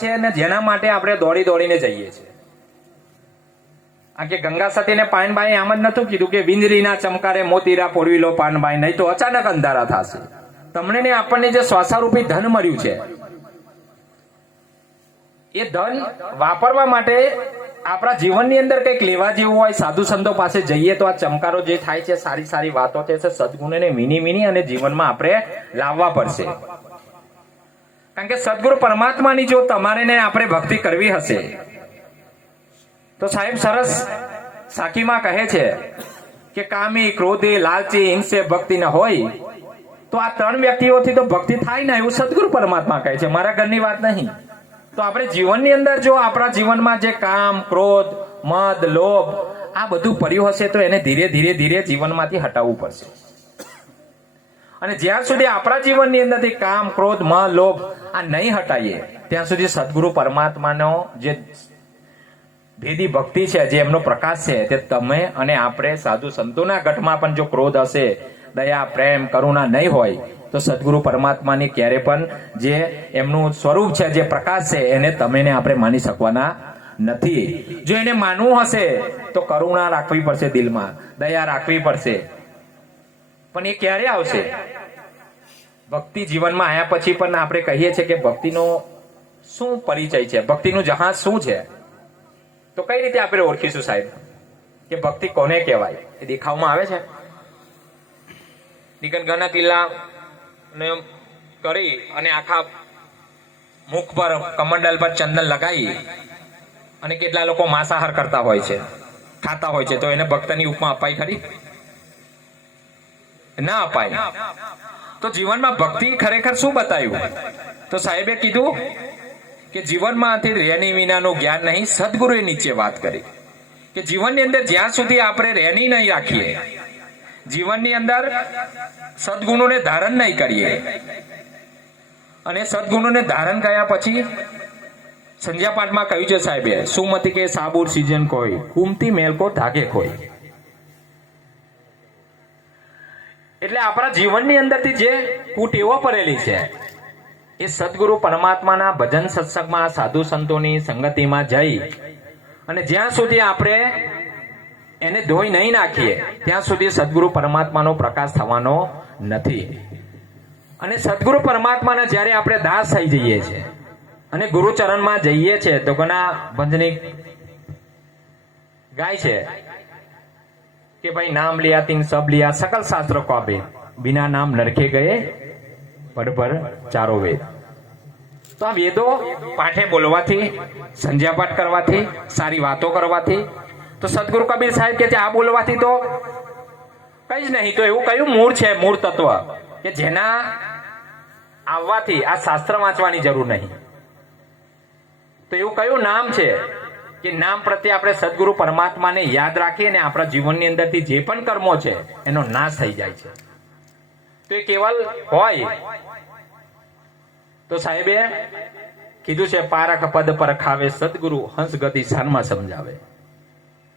છે અને જેના માટે આપણે દોડી દોડીને જઈએ છીએ. આ કે ગંગા સતીને પાનબાઈ આમ જ નતું કીધું કે વિંજરીના ચમકારે મોતીરા પોરવી લો પાનબાઈ, નહીં તો અચાનક અંધારા થશે. તમને ને આપણને જે શ્વાસારૂપી ધન મળ્યું છે, એ ધન વાપરવા માટે આપણા જીવનની અંદર કંઈક લેવા જેવું હોય, સાધુ સંતો પાસે જઈએ તો આ ચમકારો જે થાય છે, સારી સારી વાતો છે, સદગુણને મીની મીની અને જીવનમાં આપણે લાવવા પડશે. કારણ કે સદગુરુ પરમાત્માની જો તમારે ને આપણે ભક્તિ કરવી હશે તો સાહેબ સરસ સાકીમાં કહે છે કે કામી, ક્રોધી, લાલચી, હિંસે ભક્તિ ન હોય તો આ ત્રણ વ્યક્તિઓથી તો ભક્તિ થાય ને, એવું સદગુરુ પરમાત્મા કહે છે, મારા ઘરની વાત નહીં. તો આપણે જીવનની અંદર જો આપણા જીવનમાં જે કામ, ક્રોધ, મદ, લોભ આ બધું પડ્યું હશે તો એને ધીરે ધીરે ધીરે જીવનમાંથી હટાવવું પડશે. અને જ્યાં સુધી આપણા જીવનની અંદરથી કામ, ક્રોધ, મદ, લોભ આ નહીં હટાવીએ ત્યાં સુધી સદગુરુ પરમાત્માનો જે ભેદી ભક્તિ છે, જે એમનો પ્રકાશ છે, તે તમે અને આપણે સાધુ સંતોના ગઢમાં પણ જો ક્રોધ હશે, દયા, પ્રેમ, કરુણા નહીં હોય તો સદગુરુ પરમાત્માની ક્યારે પણ જે એમનું સ્વરૂપ છે, જે પ્રકાશ છે, એને તમે ને આપણે માની શકવાના નથી. જો એને માનવું હશે તો કરુણા રાખવી પડશે, દિલમાં દયા રાખવી પડશે. પણ એ ક્યારે આવશે? ભક્તિ જીવનમાં આવ્યા પછી પણ આપણે કહીએ છીએ કે ભક્તિનો શું પરિચય છે, ભક્તિનું જહાજ શું છે, તો કઈ રીતે આપણે ઓળખીશું સાહેબ કે ભક્તિ કોને કહેવાય? એ દેખાવમાં આવે છે. નિકનગરના કિલ્લા ને કરી અને આખા મુખ પર, કમંડલ પર ચંદન લગાવી અને કેટલા લોકો માંસાહાર કરતા હોય છે, ખાતા હોય છે, તો એને ભક્તની ઉપમા અપાય ખરી? ના અપાય. તો જીવનમાં ભક્તિ ખરેખર શું બતાવ્યું? તો સાહેબે કીધું કે જીવનમાંથી રેની વિનાનું જ્ઞાન નહીં. સદગુરુએ નીચે વાત કરી કે જીવનની અંદર જ્યાં સુધી આપણે રેની નહીં રાખીએ, જીવનની અંદર સદગુણોને ધારણ નહીં કરીએ, અને સદગુણોને ધારણ કર્યા પછી સંધ્યા પાઠમાં કહ્યું છે સાહેબે, સુમતિ કે સાબુર સીઝન કોઈ, કુમતી મેલ કો ધાગે કોઈ. એટલે આપણા જીવનની અંદરથી જે કુટેવો પડેલી છે એ સદગુરુ પરમાત્માના ભજન સત્સંગમાં, સાધુ સંતોની સંગતિમાં જઈ અને જ્યાં સુધી આપણે એને ધોઈ નહીં નાખીએ ત્યાં સુધી સદગુરુ પરમાત્માનો પ્રકાશ થવાનો નથી. અને સદગુરુ પરમાત્માના જ્યારે આપણે દાસ થઈ જઈએ છીએ અને ગુરુચરણમાં જઈએ છીએ તો ઘણા ભજનિક ગાય છે કે ભાઈ નામ लिया तीन सब लिया सकल शास्त्र को भेद, बिना नाम नरके गए पढ़ पर चारो वेद. તો આ વેદો પાઠે બોલવાથી, સંધ્યા પાઠ કરવાથી, સારી વાતો કરવાથી, તો સદગુરુ કબીર સાહેબ કે આ બોલવાથી તો કઈ જ નહીં. તો એવું કયું મૂળ છે, મૂળ તત્વ કે જેના આવવાથી આ શાસ્ત્ર વાંચવાની જરૂર નહીં? તો એવું કયું નામ છે કે નામ પ્રત્યે આપણે સદગુરુ પરમાત્માને યાદ રાખીએ અને આપણા જીવનની અંદરથી જે પણ કર્મો છે એનો નાશ થઈ જાય છે? તો એ કેવલ હોય તો સાહેબે કીધું છે, પારખ પદ પર ખાવે સદગુરુ, હંસ ગતિ શાનમાં સમજાવે.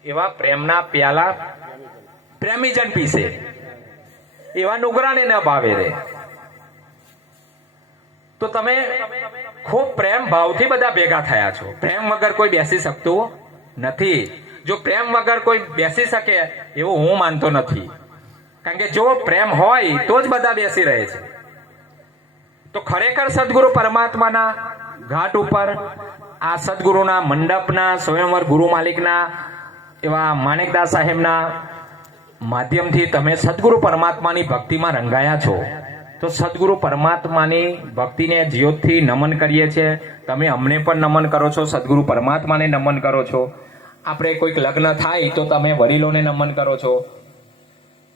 એવા પ્રેમના પ્યાલા પ્રેમીજન પીસે, એવા નુગરાને ન ભાવે રે. તો તમે ખૂબ પ્રેમ ભાવથી બધા ભેગા થયા છો. પ્રેમ વગર કોઈ બેસી શકતું નથી. જો પ્રેમ વગર કોઈ બેસી શકે એવું હું માનતો નથી. કારણ કે જો પ્રેમ હોય તો જ બધા બેસી રહે છે. તો ખરેખર સદગુરુ પરમાત્માના ઘાટ ઉપર, આ સદગુરુના મંડપના, સ્વયંવર ગુરુ માલિકના એવા માણેકદાસ સાહેબના માધ્યમથી તમે સદગુરુ પરમાત્માની ભક્તિમાં રંગાયા છો. તો સદગુરુ પરમાત્માની ભક્તિને જ્યોતથી નમન કરીએ છીએ. તમે અમને પણ નમન કરો છો, સદગુરુ પરમાત્માને નમન કરો છો. આપણે કોઈક લગ્ન થાય તો તમે વડીલોને નમન કરો છો,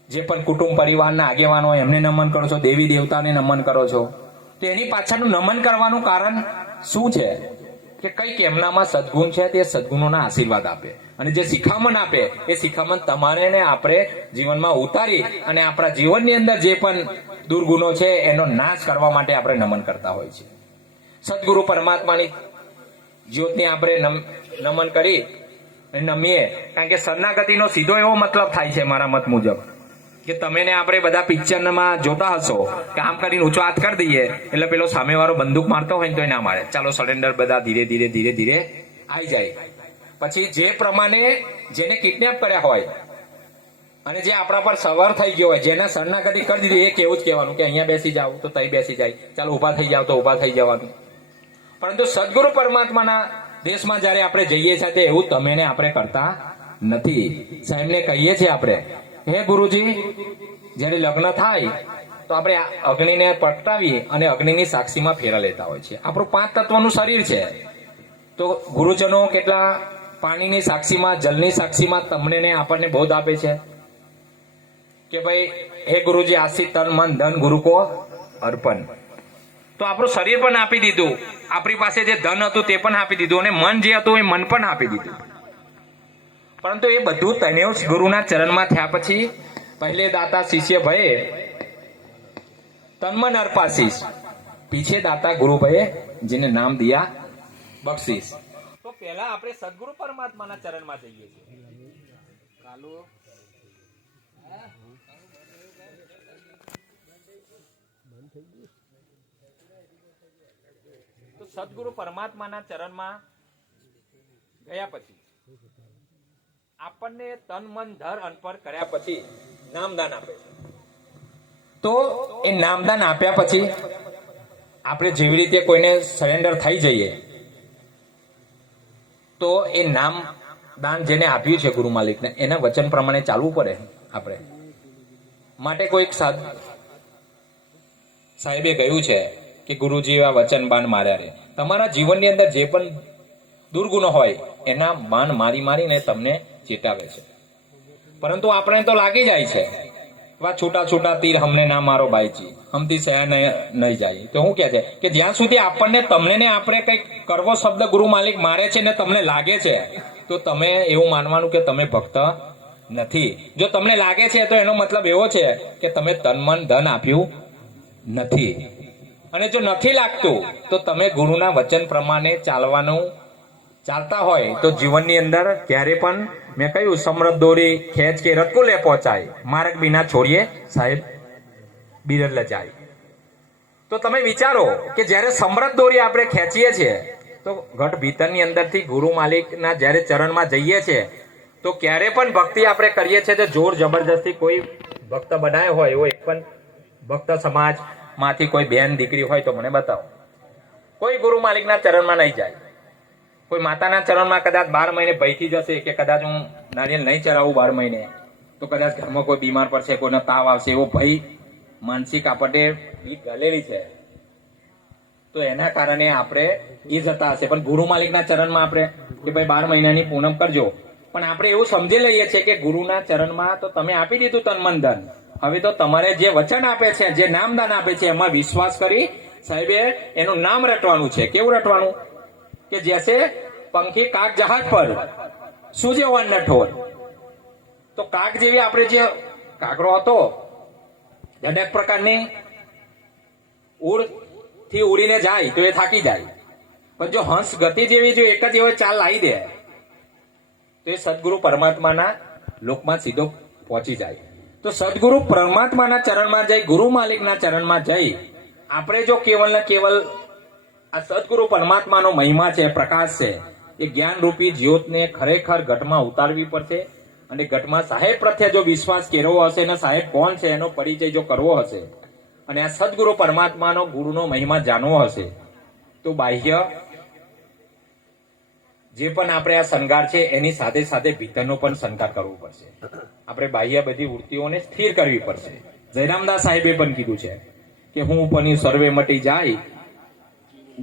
જે પણ કુટુંબ પરિવારના આગેવાનો એમને નમન કરો છો, દેવી દેવતાને નમન કરો છો. તો એની પાછળનું નમન કરવાનું કારણ શું છે? કે કંઈક એમનામાં સદગુણ છે, તે સદગુણોના આશીર્વાદ આપે, અને જે શિખામણ આપે એ શિખામણ તમારે ને આપણે જીવનમાં ઉતારી અને આપણા જીવનની અંદર જે પણ દુર્ગુણો છે એનો નાશ કરવા માટે આપણે નમન કરતા હોય છે. સદગુરુ પરમાત્માની જ્યોતને આપણે નમન કરી નમીએ. કારણ કે શરણાગતિનો સીધો એવો મતલબ થાય છે મારા મત મુજબ કે તમે ને આપણે બધા પિક્ચરમાં જોતા હશો કે આમ કરીને ઊંચો હાથ કરી દઈએ એટલે પેલો સામેવાળો બંદૂક મારતો હોય ને તો ના મારે, ચાલો સરેન્ડર, બધા ધીરે ધીરે ધીરે ધીરે આવી જાય. પછી જે પ્રમાણે જેને કિડનેપ કર્યા હોય અને જે આપણા પર સવાર થઈ ગયો હોય, જેને શરણાગતિ કરી દીધી, એ કેવું જ કહેવાનું કે અહીંયા બેસી જાવ તો તઈ બેસી જાય, ચાલો ઊભા થઈ જાવ તો ઊભા થઈ જવાનું. પરંતુ સદગુરુ પરમાત્માના દેશમાં જયારે આપણે જઈએ છીએ તે એવું તમે ને આપણે કરતા નથી. સાહેબને કહીએ છીએ આપણે, હે ગુરુજી, જયારે લગ્ન થાય તો આપણે અગ્નિને પ્રગટાવીએ અને અગ્નિની સાક્ષીમાં ફેરા લેતા હોય છે. આપણું 5 તત્વનું શરીર છે, તો ગુરુજનો કેટલા પાણીની સાક્ષીમાં, જલની સાક્ષીમાં તમને ને આપણને બોધ આપે છે કે ભાઈ હે ગુરુજી, આશી તન મન ધન ગુરુ કો અર્પણ. તો આપણું શરીર પણ આપી દીધું, આપણી પાસે જે ધન હતું તે પણ આપી દીધું, અને મન જે હતું એ મન પણ આપી દીધું. પરંતુ એ બધું તને ગુરુના ચરણમાં થયા પછી પહેલે દાતા શિષ્ય ભયે તન મન અર્પાશીષ, પીછે દાતા ગુરુ ભયે જેને નામ દિયા બક્ષિસ. તો પહેલા આપણે સદગુરુ પરમાત્માના ચરણમાં જઈએ છીએ. તો સદગુરુ પરમાત્માના ચરણમાં ગયા પછી આપણને તન મન ધર અનપર કર્યા પછી નામદાન આપે છે. તો એ નામદાન આપ્યા પછી આપણે જેવી રીતે કોઈને સરેન્ડર થઈ જઈએ તો એ નામદાન જેને આપ્યું છે ગુરુ માલિકને, એના વચન પ્રમાણે ચાલવું પડે આપણે માટે. કોઈક સાહેબે કહ્યું છે કે ગુરુજી આ વચન બાણ માર્યા રે. તમારા જીવનની અંદર જે પણ દુર્ગુણો હોય એના બાણ મારી મારીને તમને ચેતાવે છે, પરંતુ આપણે તો લાગી જાય છે, છૂટા છૂટા તીર હમને ના મારો ભાઈજી, હમથી સયા નહીં જાય. તો શું કહે છે કે જ્યાં સુધી આપણને તમને ને આપણે કંઈક કરવો શબ્દ ગુરુ માલિક મારે છે ને તમને લાગે છે, તો તમે એવું માનવાનું કે તમે ભક્ત નથી. જો તમને લાગે છે તો એનો મતલબ એવો છે કે તમે તન મન ધન આપ્યું નથી. અને જો નથી લાગતું તો તમે ગુરુના વચન પ્રમાણે ચાલતા હોય તો જીવનની અંદર ક્યારે પણ, મેં કહ્યું, સમૃદ્ધ દોરી ખેંચ કે રતકુલે પહોંચાય, માર્ગ બિના છોડીએ સાહેબ બિરલ જાય. તો તમે વિચારો કે જ્યારે સમૃદ્ધ દોરી આપણે ખેંચીએ છીએ તો ઘટ ભીતરની અંદરથી ગુરુ માલિકના જ્યારે ચરણમાં જઈએ છીએ તો ક્યારે પણ ભક્તિ આપણે કરીએ છીએ તો જોર જબરજસ્તી કોઈ ભક્ત બનાવ્યો હોય એવો એક પણ ભક્ત સમાજમાંથી કોઈ બેન દીકરી હોય તો મને બતાવો. કોઈ ગુરુ માલિકના ચરણમાં નહીં જાય. કોઈ માતાના ચરણમાં કદાચ 12 મહિને ભયથી જશે કે કદાચ હું નારિયેળ નહીં ચરાવું 12 મહિને તો કદાચ ઘરમાં કોઈ બીમાર પડશે, કોઈને તાવ આવશે, એવો ભય માનસિક આપણે ગલેલી છે. તો એના કારણે આપણે એ જતા હશે, પણ ગુરુ માલિકના ચરણમાં આપણે કે ભાઈ 12 મહિનાની પૂનમ કરજો, પણ આપણે એવું સમજી લઈએ છીએ કે ગુરુના ચરણમાં તો તમે આપી દીધું તન મન ધન, હવે તો તમારે જે વચન આપે છે, જે નામદાન આપે છે, એમાં વિશ્વાસ કરી સાહેબે એનું નામ રટવાનું છે. કેવું રટવાનું? કે જૈસે પંખી કાક જહાજ પર સૂજે વન ઠોર. તો કાક જેવી આપણે જે કાકડો હતો અનેક પ્રકારની ઉડથી ઉડીને જાય તો એ થાકી જાય, પણ જો હંસ ગતિ જેવી જો એક જ એવો ચાલ લાવી દે તો એ સદગુરુ પરમાત્માના લોકમાં સીધો પહોંચી જાય. તો સદગુરુ પરમાત્માના ચરણમાં જઈ, ગુરુ માલિકના ચરણમાં જઈ આપણે જો કેવલ ને કેવલ આ સદગુરુ પરમાત્માનો મહિમા છે, પ્રકાશ છે, એ જ્ઞાન રૂપી જ્યોતને ખરેખર ઘટમાં ઉતારવી પડશે. અને ઘટમાં સાહેબ પ્રત્યે જો વિશ્વાસ કેળવવો હશે ને સાહેબ કોણ છે એનો પરિચય જો કરવો હશે અને આ સદગુરુ પરમાત્માનો ગુરુનો મહિમા જાણવો હશે તો બાહ્ય જે પણ આપણે આ શણગાર છે એની સાથે સાથે ભીતરનો પણ શણગાર કરવો પડશે. આપણે બાહ્ય બધી વૃત્તિઓને સ્થિર કરવી પડશે. જયરામદાસ સાહેબે પણ કીધું છે કે હું પણ સર્વે મટી જાય,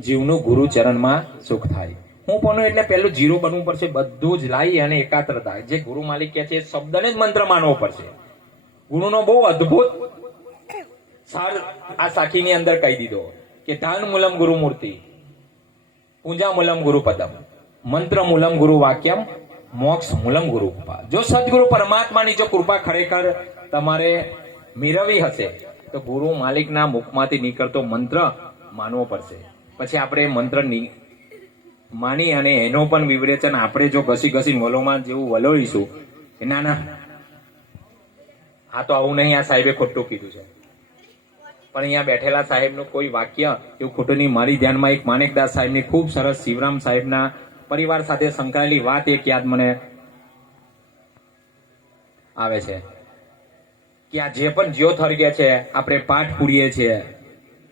જીવનું ગુરુ ચરણમાં સુખ થાય. હું પણ એટલે પહેલું જીરો બનવું પડશે, બધું જ લાવી અને એકાગ્રતા, જે ગુરુ માલિક કહે છે શબ્દને જ મંત્ર માનવો પડશે. ગુરુનો બહુ અદ્ભુત સાર આ સાખીની અંદર કહી દીધો કે ધન મૂલમ ગુરુ મૂર્તિ, પૂજા મૂલમ ગુરુ પદમ, મંત્ર મૂલમ ગુરુ વાક્યમ, મોક્ષ મૂલમ ગુરુ કૃપા. જો સદગુરુ પરમાત્માની જો કૃપા ખરેખર તમારે મેળવવી હશે તો ગુરુ માલિકના મુખમાંથી નીકળતો મંત્ર માનવો પડશે. પછી આપણે મંત્ર માની અને એનો પણ વિવેચન આપણે જો ઘસી ઘસી વલોમાં જેવું વલોવીશું કે ના ના હા તો આવું નહીં, આ સાહેબે ખોટું કીધું છે. પણ અહીંયા બેઠેલા સાહેબનું કોઈ વાક્ય એવું ખોટું નહીં. મારી ધ્યાનમાં એક માણેકદાસ સાહેબની ખૂબ સરસ શિવરામ સાહેબના પરિવાર સાથે સંકળાયેલી વાત એક યાદ મને આવે છે કે આ જે પણ જ્યોત હરગે છે, આપણે પાઠ પૂરીએ છીએ,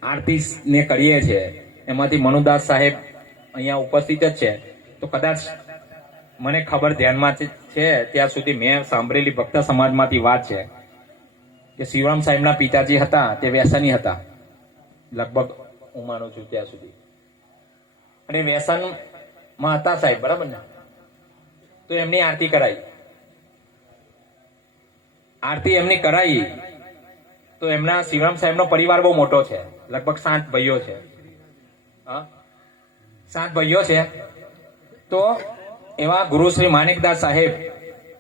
આરતી ને કરીએ છીએ, એમાંથી મનુદાસ સાહેબ અહીંયા ઉપસ્થિત જ છે. તો કદાચ મને ખબર ધ્યાનમાં છે ત્યાં સુધી મેં સાંભળેલી ભક્ત સમાજમાંથી વાત છે કે શિવરામ સાહેબના પિતાજી હતા તે વ્યસની હતા, લગભગ હું માનું છું ત્યાં સુધી. અને વ્યસનમાં હતા સાહેબ, બરાબર ને? તો એમની આરતી કરાઈ. આરતી એમની કરાઈ તો એમના શિવરામ સાહેબનો પરિવાર બહુ મોટો છે, લગભગ 7 ભાઈઓ છે. 7 ભાઈઓ છે. તો એવા ગુરુશ્રી માણેકદાસ સાહેબ,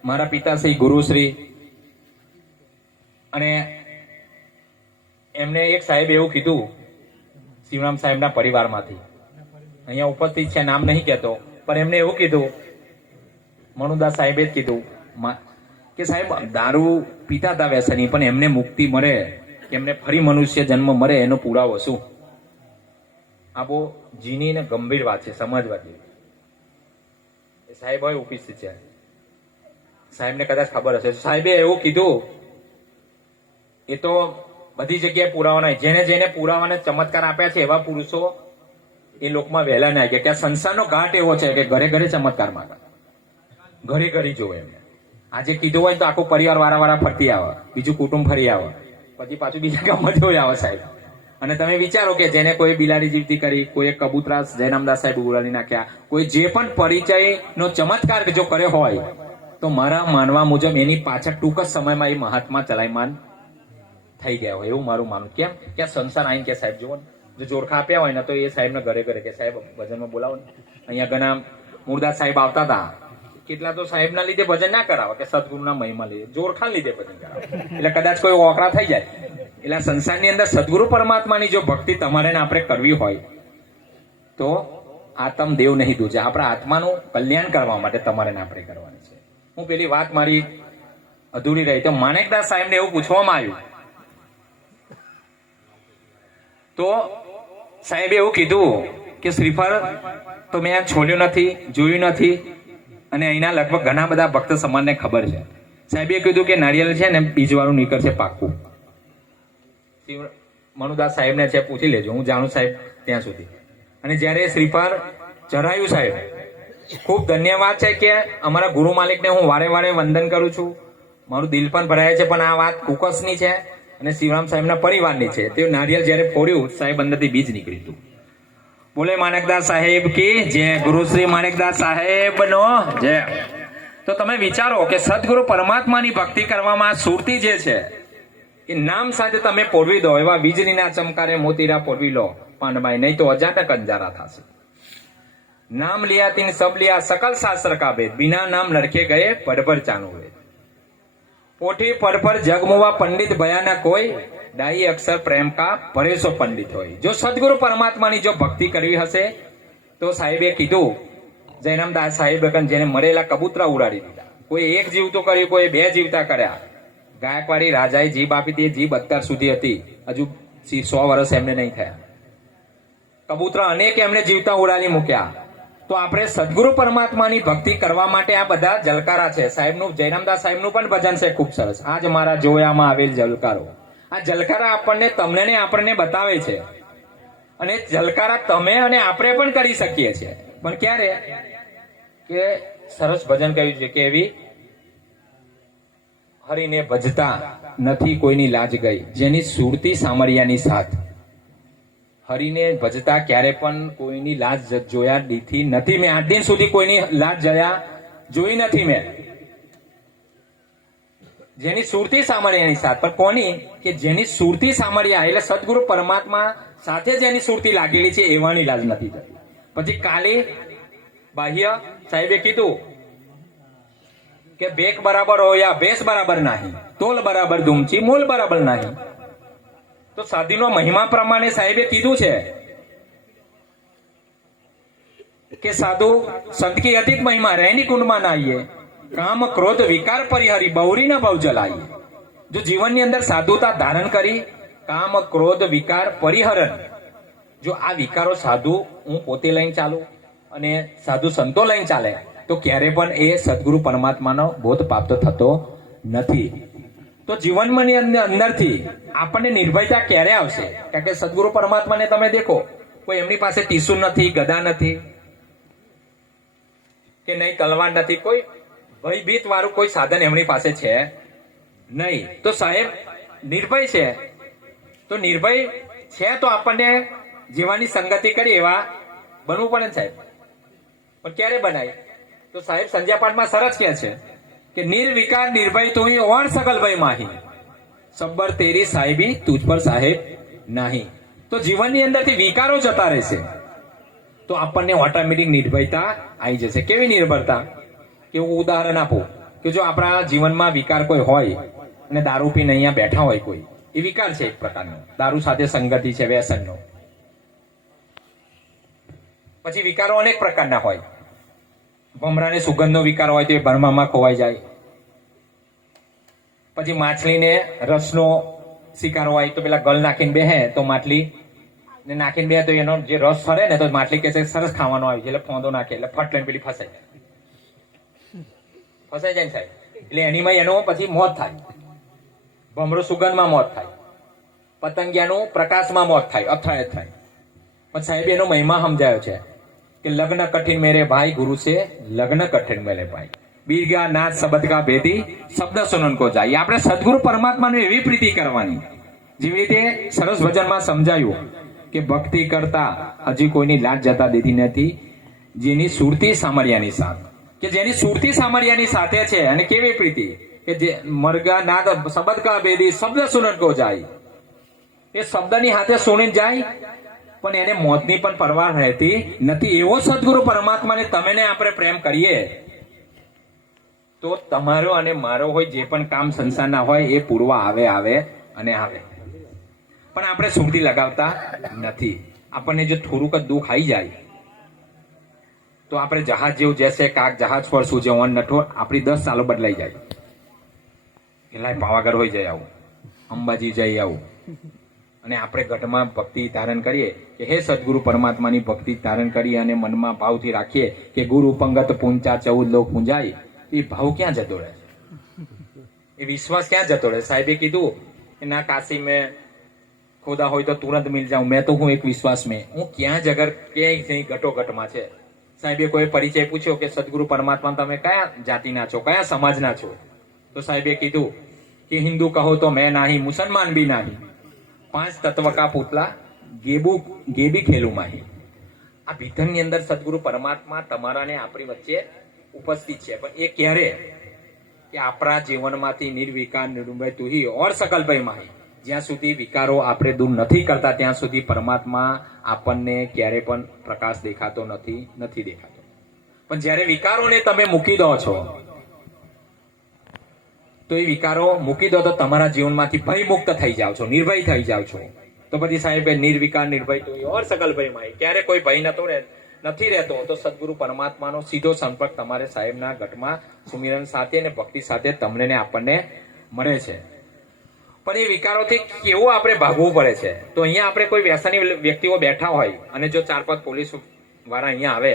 મારા પિતાશ્રી ગુરુશ્રી, અને એમને એક સાહેબ એવું કીધું શિવરામ સાહેબના પરિવારમાંથી, અહીંયા ઉપસ્થિત છે, નામ નહીં કહેતો, પણ એમને એવું કીધું, મનુદાસ સાહેબે જ કીધું કે સાહેબ દારૂ પીતા હતા વ્યસની, પણ એમને મુક્તિ મળે, કે એમને ફરી મનુષ્ય જન્મ મળે એનો પુરાવો શું? આ બહુ જીની ને ગંભીર વાત છે, સમજવા જેવી. સાહેબ હોય ઉપસ્થિત છે, સાહેબને કદાચ ખબર હશે. સાહેબે એવું કીધું, એ તો બધી જગ્યાએ પુરાવાના, જેને જેને પુરાવાના ચમત્કાર આપ્યા છે એવા પુરુષો એ લોકમાં વહેલા ના ગયા. કે આ સંસારનો ઘાટ એવો છે કે ઘરે ઘરે ચમત્કાર માંગે, ઘરે ઘરે જોવે. એમને આજે કીધું હોય તો આખું પરિવાર વાળા ફરતી આવે, બીજું કુટુંબ ફરી આવે, પછી પાછું બીજા ગામમાં જોઈ આવે સાહેબ. અને તમે વિચારો કે જેને કોઈ બિલાડી જીવતી કરી, કોઈ કબૂતરા જયરામદાસ સાહેબ ઉડાડી નાખ્યા, કોઈ જે પણ પરિચય નો ચમત્કાર જો કર્યો હોય, તો મારા માનવા મુજબ એની પાછળ ટૂંક જ સમયમાં એ મહાત્મા ચલાયમાન થઈ ગયા હોય એવું મારું માનવું. કેમ કે સંસાર આઈને કે સાહેબ જુઓ ને, જો જોરખા આપ્યા હોય ને તો એ સાહેબને ઘરે ઘરે કે સાહેબ ભજનમાં બોલાવો ને. અહીંયા ઘણા મુરદાસ સાહેબ આવતા હતા, કેટલા તો સાહેબના લીધે ભજન ના કરાવે, કે સદગુરુના મહિમા લીધે, જોરખા લીધે ભજન કરાવે. એટલે કદાચ કોઈ ઓકરા થઈ જાય. એટલે સંસારની અંદર સદગુરુ પરમાત્માની જો ભક્તિ તમારે ને આપણે કરવી હોય તો આત્મ દેવ નહીં દૂજે, આપણા આત્માનું કલ્યાણ કરવા માટે તમારે ને આપણે કરવાની છે. હું પેલી વાત મારી અધૂરી રહી. તો માણેકદાસ સાહેબને એવું પૂછવામાં આવ્યું, તો સાહેબે એવું કીધું કે શ્રીફળ તો મેં છોડ્યું નથી, જોયું નથી, અને અહીંના લગભગ ઘણા બધા ભક્ત સમાજને ખબર છે. સાહેબે કીધું કે નારિયેળ છે ને બીજવાળું નીકળશે પાક્કું. મનુદાસ સાહેબને છે, પૂછી લેજો, હું જાણું સાહેબ ત્યાં સુધી. અને જ્યારે શ્રીફળ ચઢાયું સાહેબ, ખૂબ ધન્યવાદ છે કે અમારા ગુરુ માલિકને હું વારે વારે વંદન કરું છું, મારું દિલ પણ ભરાય છે. પણ આ વાત કુકસની છે અને શિવરામ સાહેબના પરિવારની છે. તે નારિયેળ જ્યારે ફોડ્યું સાહેબ, અંદરથી બીજ નીકળ્યું હતું. બોલે માણેકદાસ સાહેબ કી જય, ગુરુશ્રી માણેકદાસ સાહેબનો જય. તો તમે વિચારો કે સદગુરુ પરમાત્માની ભક્તિ કરવામાં સુરતી જે છે એ નામ સાથે તમે પોરવી દો, એવા વીજળીના ચમકારે મોતીરા પોરવી લો પાંડભાઈ, નહીં તો અજાટક અંજારા થશે. નામ લિયા તીન સબ લિયા સકલ શાસ્ત્ર કા ભેદ, બિના નામ લડકે ગયે પડભર ચાનું વેદ. પોઠી પડભર જગમુવા પંડિત ભયાનક હોય, ડાઈ અક્ષર પ્રેમ કા પરેશો પંડિત હોય. જો સદગુરુ પરમાત્માની જો ભક્તિ કરવી હશે તો સાહેબે કીધું, જયરામદાસ સાહેબ જેને મરેલા કબૂતરા ઉડાડી દીધા, કોઈ એક જીવતું કર્યું, કોઈ 2 જીવતા કર્યા. ગાયકવાડી રાજાએ જીભ આપી હતી, જીભ અત્યાર સુધી હતી, હજુ 100 વર્ષ એમને નહીં થયા. કબૂતરા અનેક એમને જીવતા ઉડાડી મૂક્યા. તો આપણે સદગુરુ પરમાત્માની ભક્તિ કરવા માટે આ બધા જલકારા છે. સાહેબનું, જયરામદાસ સાહેબનું પણ ભજન છે ખૂબ સરસ, આજ મારા જોયામાં આવેલ જલકારો. આ જલકારા આપણને, તમને ને આપણને બતાવે છે. અને જલકારા તમે અને આપણે પણ કરી શકીએ છીએ. પણ ક્યારે? કે સરસ ભજન કહ્યું છે કે એવી હરિને ભજતા નથી કોઈની લાજ ગઈ, જેની સુરતી સામરિયાની સાથ. હરિને ભજતા ક્યારે પણ કોઈની લાજ જોયા દીધી નથી મેં, આજ દિન સુધી કોઈની લાજ જોઈ નથી મેં. જેની સુરતી સામરિયાની સાથ, પણ કોની? કે જેની સુરતી સામરિયા એટલે સદગુરુ પરમાત્મા સાથે જેની સુરતી લાગેલી છે એવાની લાજ નથી થતી. પછી કાલે બાહ્ય સાહેબે કીધું કે બેક બરાબર હોયા બેસ બરાબર નહીં, તોલ બરાબર ધૂમચી મોલ બરાબર નહીં. તો સાધીનો મહિમા પ્રમાણે સાહેબે કીધું છે કે સાધુ સંતકી અધિક મહિમા રહેની કુંડમાં નાહીએ, કામ ક્રોધ વિકાર પરિહરી બહુરી ના બહુ જલાઈએ. જો જીવનની અંદર સાધુતા ધારણ કરી કામ ક્રોધ વિકાર પરિહરણ, જો આ વિકારો સાધુ હું પોતે લઈને ચાલું અને સાધુ સંતો લઈને ચાલે તો ક્યારે પણ એ સદગુરુ પરમાત્માનો બોધ પ્રાપ્ત થતો નથી. તો જીવનમાં અંદરથી આપણને નિર્ભયતા ક્યારે આવશે? કારણ કે સદગુરુ પરમાત્માને તમે દેખો, કોઈ એમની પાસે ત્રિશૂળ નથી, ગદા નથી કે નહીં તલવાર નથી, કોઈ ભયભીત વાળું કોઈ સાધન એમની પાસે છે નહીં. તો સાહેબ નિર્ભય છે, તો નિર્ભય છે તો આપણને જીવનની સંગતિ કરી એવા બનવું પડે ને સાહેબ. પણ ક્યારે બનાય? તો સાહેબ સંજ્ઞા પાઠમાં સરસ કહે છે કે નિર્વિકાર નિર્ભય તું ઓર સકલ ભય માહી, સબ્બર તેરી સાહેબી તુજ પર સાહેબ નહીં. તો જીવનની અંદરથી વિકારો જતા રહેશે તો આપણને ઓટોમેટિક નિર્ભયતા આવી જશે. કેવી નિર્ભરતા? કે હું ઉદાહરણ આપું કે જો આપણા જીવનમાં વિકાર કોઈ હોય અને દારૂ પીને અહીંયા બેઠા હોય કોઈ, એ વિકાર છે એક પ્રકારનો, દારૂ સાથે સંગતિ છે, વ્યસનનો. પછી વિકારો અનેક પ્રકારના હોય. ભમરાને સુગંધનો વિકાર હોય તો એ ભરમામાં ખોવાઈ જાય. પછી માછલીને રસનો શિકાર હોય તો પેલા ગળ નાખીને બેહે તો માછલી ને નાખીને બે તો એનો જે રસ ફરે ને તો માછલી કહે છે સરસ ખાવાનો આવી જાય, એટલે ફોંદો નાખે એટલે ફટ લઈને પેલી ફસાઈ જાય ને સાહેબ. એટલે એનીમાં એનો પછી મોત થાય. ભમરો સુગંધમાં મોત થાય, પતંગિયાનું પ્રકાશમાં મોત થાય, અથડાય થાય. પણ સાહેબ એનો મહિમા સમજાયો છે કે લગ્ન કઠિન મેરે ભાઈ, ગુરુ છે લગ્ન કઠિન મેરે ભાઈ, બીરગા નાથ શબ્દ કા ભેદી, શબ્દ સુનન કો જાય. આપણે સદગુરુ પરમાત્માને એવી પ્રીતિ કરવાની, જેવી રીતે સરસ ભજનમાં સમજાયું કે ભક્તિ કરતા હજી કોઈની લાજ જતા દેતી નથી, જેની સુરતી સામરિયાની સાથ, કે જેની સુરતી સામરિયાની સાથે છે. અને કેવી પ્રીતિ કે જે મરગા નાદ શબ્દ કા ભેદી, શબ્દ સુનન કો જાય, એ શબ્દની હાથે સુણી જાય પણ એને મોતની પણ પરવા રહેતી નથી. એવો સદગુરુ પરમાત્માને તમે ને આપણે પ્રેમ કરીએ તો તમારો અને મારો હોય જે પણ કામ સંસારના હોય એ પૂરવા આવે અને આવે. પણ આપણે સુરતી લગાવતા નથી. આપણને જો થોડુંક જ દુઃખ આવી જાય તો આપણે જહાજ જેવું જશે કાક જહાજ પર શું જેવું નઠો આપણી 10 સાલો બદલાઈ જાય. એટલે પાવાગઢ હોય જાય આવું, અંબાજી જઈ આવું, અને આપણે ગઢમાં ભક્તિ ધારણ કરીએ કે હે સદગુરુ પરમાત્માની ભક્તિ ધારણ કરીએ અને મનમાં ભાવથી રાખીએ કે ગુરુ પંગત પૂંચા 14 લોક પૂંજાય. એ ભાવ ક્યાં જતો રહે? એ વિશ્વાસ ક્યાં જતો રહે? સાહેબે કીધું કે ના કાશી મેં ખોદા હોય તો તુરંત મિલ જાઉં, મેં તો હું એક વિશ્વાસ મેં, હું ક્યાં જગર ક્યાંય નહીં ઘટોઘટમાં છે. સાહેબે કોઈ પરિચય પૂછ્યો કે સદગુરુ પરમાત્મા તમે કયા જાતિના છો, કયા સમાજના છો? તો સાહેબે કીધું કે હિન્દુ કહો તો મેં નહીં, મુસલમાન બી નહીં, 5 તત્વ કા પુતલા ગેબી ખેલું માહી. આ ભીતરની અંદર સદગુરુ પરમાત્મા તમારા ને આપણી વચ્ચે ઉપસ્થિત છે. પણ એ ક્યારે? કે આપણા જીવનમાંથી નિર્વિકાર નિર્ભય તુહી ઓર સકલ ભય માહી, જ્યાં સુધી વિકારો આપણે દૂર નથી કરતા ત્યાં સુધી પરમાત્મા આપણને ક્યારે પણ પ્રકાશ દેખાતો નથી દેખાતો. પણ જ્યારે વિકારોને તમે મૂકી દો છો તો એ વિકારો મૂકી દો તો તમારા જીવનમાંથી ભય મુક્ત થઈ જાવ છો, નિર્ભય થઈ જાવ છો. તો પછી સાહેબ નિર્વિકાર નિર્ભય તુહી ઓર સકલ ભય માહી, ક્યારે કોઈ ભય નથી રહેતો તો સદગુરુ પરમાત્માનો સીધો સંપર્ક તમારે સાહેબના ગઢમાં સુમિરન સાથે અને ભક્તિ સાથે તમને ને આપણને મળે છે. પણ એ વિકારોથી કેવું આપણે ભાગવું પડે છે? તો અહીંયા આપણે કોઈ વ્યસની વ્યક્તિઓ બેઠા હોય અને જો 4-5 પોલીસ વાળા અહીંયા આવે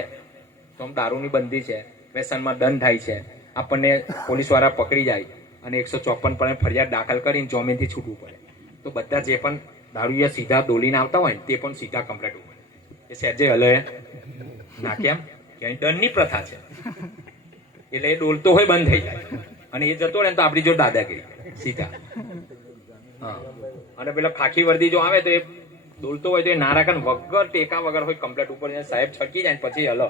તો આમ દારૂની બંધી છે, વ્યસનમાં દંડ થાય છે, આપણને પોલીસ વાળા પકડી જાય અને 154 પર ફરિયાદ દાખલ કરીને જામીનથી છૂટવું પડે. તો બધા જે પણ દારૂયા સીધા દોલીને આવતા હોય તે પણ સીધા કમ્પ્લેટ ઉપર એ સહેજે હલે ના. કેમ? કે દંડની પ્રથા છે એટલે એ ડોલતો હોય બંધ થઈ જાય અને એ જતો રહે તો આપણી જો દાદાગીરી સીધા. હા, અને પેલા ખાખી વર્દી જો આવે તો એ ડોલતો હોય તો એ નારાકન વગર ટેકા વગર હોય કમ્પ્લેટ ઉપર સાહેબ છટકી જાય પછી હલો.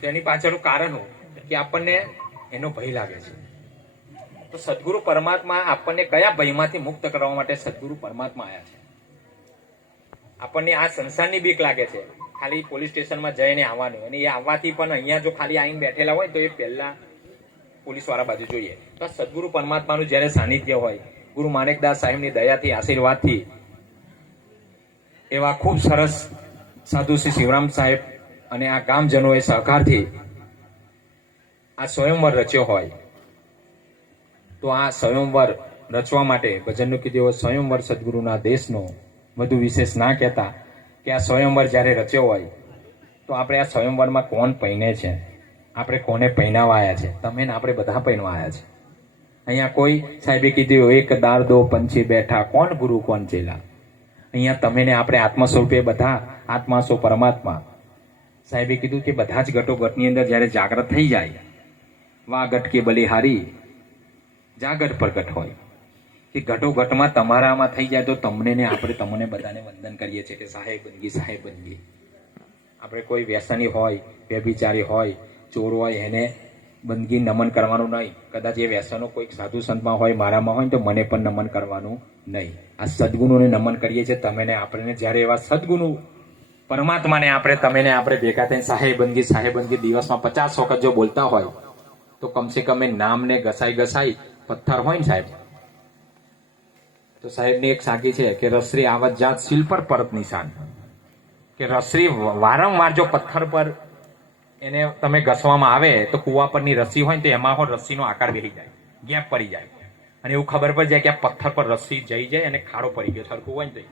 તેની પાછળનું કારણ કે આપણને એનો ભય લાગે છે. તો સદગુરુ પરમાત્મા આપણને કયા ભયમાંથી મુક્ત કરવા માટે સદગુરુ પરમાત્મા આવ્યા છે? આપણને આ સંસારની બીક લાગે છે, ખાલી પોલીસ સ્ટેશનમાં જઈને આવવાનું, અને એ આવવાથી પણ અહીંયા જો ખાલી આવીને બેઠેલા હોય તો એ પહેલા પોલીસ વાળા બાજુ જોઈએ. તો સદગુરુ પરમાત્માનું જ્યારે સાનિધ્ય હોય, ગુરુ માણેકદાસ સાહેબની દયાથી આશીર્વાદથી એવા ખૂબ સરસ સાધુ શ્રી શિવરામ સાહેબ અને આ ગામજનોએ સહકારથી આ સ્વયંવર રચ્યો હોય તો આ સ્વયંવર રચવા માટે ભજનનું કીધું એવો સ્વયંવર સદગુરુના દેશનો વધુ વિશેષ ના કહેતા કે આ સ્વયંવર જ્યારે રચ્યો હોય તો આપણે આ સ્વયંવરમાં કોણ પૈણે છે, આપણે કોને પૈણાવા આવ્યા છે? તમે ને આપણે બધા પૈણવા આવ્યા છે. અહીંયા કોઈ સાહેબે કીધું એક દાર દો પંછી બેઠા, કોણ ગુરુ કોણ ચેલા. અહીંયા તમે ને આપણે આત્મા સ્વરૂપે બધા આત્મા છો પરમાત્મા. સાહેબે કીધું કે બધા જ ઘટોઘટની અંદર જ્યારે જાગૃત થઈ જાય, વા ગટ કે બલિહારી જાગટ પ્રગટ હોય કે ઘટોઘટમાં તમારામાં થઈ જાય તો તમને ને આપણે તમને બધાને વંદન કરીએ છીએ કે સાહેબ બનગી. આપણે કોઈ વ્યસની હોય, વ્યભિચારી હોય, ચોર હોય, એને બંદગી નમન કરવાનું નહીં. કદાચ એ વ્યસનો કોઈક સાધુ સંતમાં હોય, મારામાં હોય તો મને પણ નમન કરવાનું નહીં. આ સદગુણોને નમન કરીએ છીએ. તમે ને આપણે જ્યારે એવા સદગુણો પરમાત્માને આપણે તમે ને આપણે ભેગા થઈને સાહેબંદગી દિવસમાં 50 વખત જો બોલતા હોય તો કમસે કમ એ નામને ઘસાઈ પથ્થર હોય ને સાહેબ, તો સાહેબની એક સાકી છે કે રસરી આવત જાત શીલ પર પરત નિશાન, કે રસરી વારંવાર જો પથ્થર પર એને તમે ઘસવામાં આવે તો કુવા પરની રસ્સી હોય ને તો એમાં રસ્સીનો આકાર બેસી જાય, ગેપ પડી જાય અને એવું ખબર પડી જાય કે આ પથ્થર પર રસ્સી જઈ જાય અને ખાડો પડી ગયો સરખું હોય ને